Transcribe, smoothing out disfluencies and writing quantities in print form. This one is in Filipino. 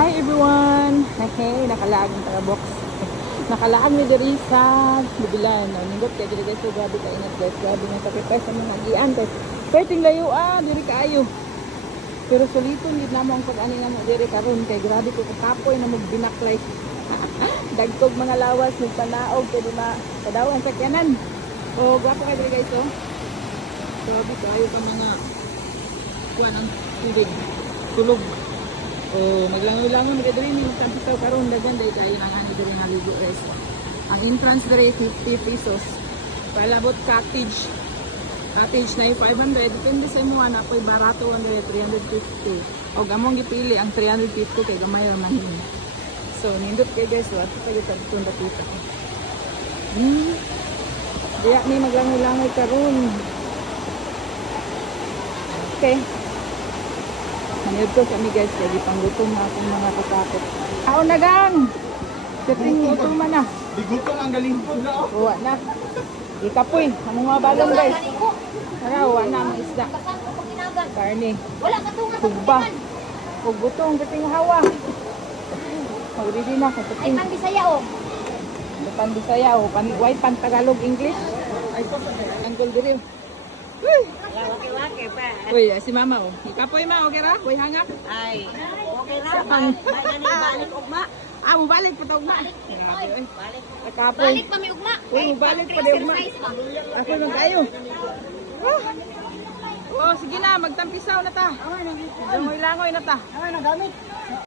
Hi everyone! Hey, nakalaag ng taga-box. Nakalaag ni Derisa. Bibilan. Nindot kaya dili guys. So, grabe ka ingat guys. Grabe nga sacrifice sa mga agian guys. Perting layo diri kaayo. Pero suliton din na mo ang pag-ani na mo diri karon kay grabe ko kapoy na magbinaklay. Dagkog mga lawas, nagpanaog kay di ma kadaw ang sakyanan. O, gwapo kayo diri guys oh. Grabe kayo ka mga kuwan ang tubig. Tulog. Naglangoy-langoy mga diri ni magkampitaw karon dagan dahil kayo nang ani diri nga ligo guys. Ang entrance diri 50 pesos. Palabot cottage. Cottage na 500. Depende sa imo ana koy barato 350. O gamong gipili ang 350 kay gamay ra man. So nindot kay guys what pagit sa tunda kita. Diya ni maglangoy-langoy karon. Okay. Manilid ko kami guys, kaya panggutom na akong mga katakot. Kaon na gang! Kating gutom man na. Di gutom ang galing po na. Uwa na. Ikapoy, among mga balon guys. Tara, uwa na ang isda. Karne. Tugba. Huwag gutom, kating hawa. Mag-ready na. Ay, Pan-Bisaya o. Pan-Bisaya o. White Pan-Tagalog English. Ay, Uncle Diriw. Wake-wake pa. Uy, si mama oh. Ikapoy ma, okay ra? Uy, hangak. Ay, okay na. Balik ugma. Mo balik pa ugma. Balik. Ikapoy. Balik pa may ugma. Uy, balik pa di ugma. Ako nang kayo. Oh, sige na, magtampisaw na ta. Langoy-langoy na ta. Ay, nagamit.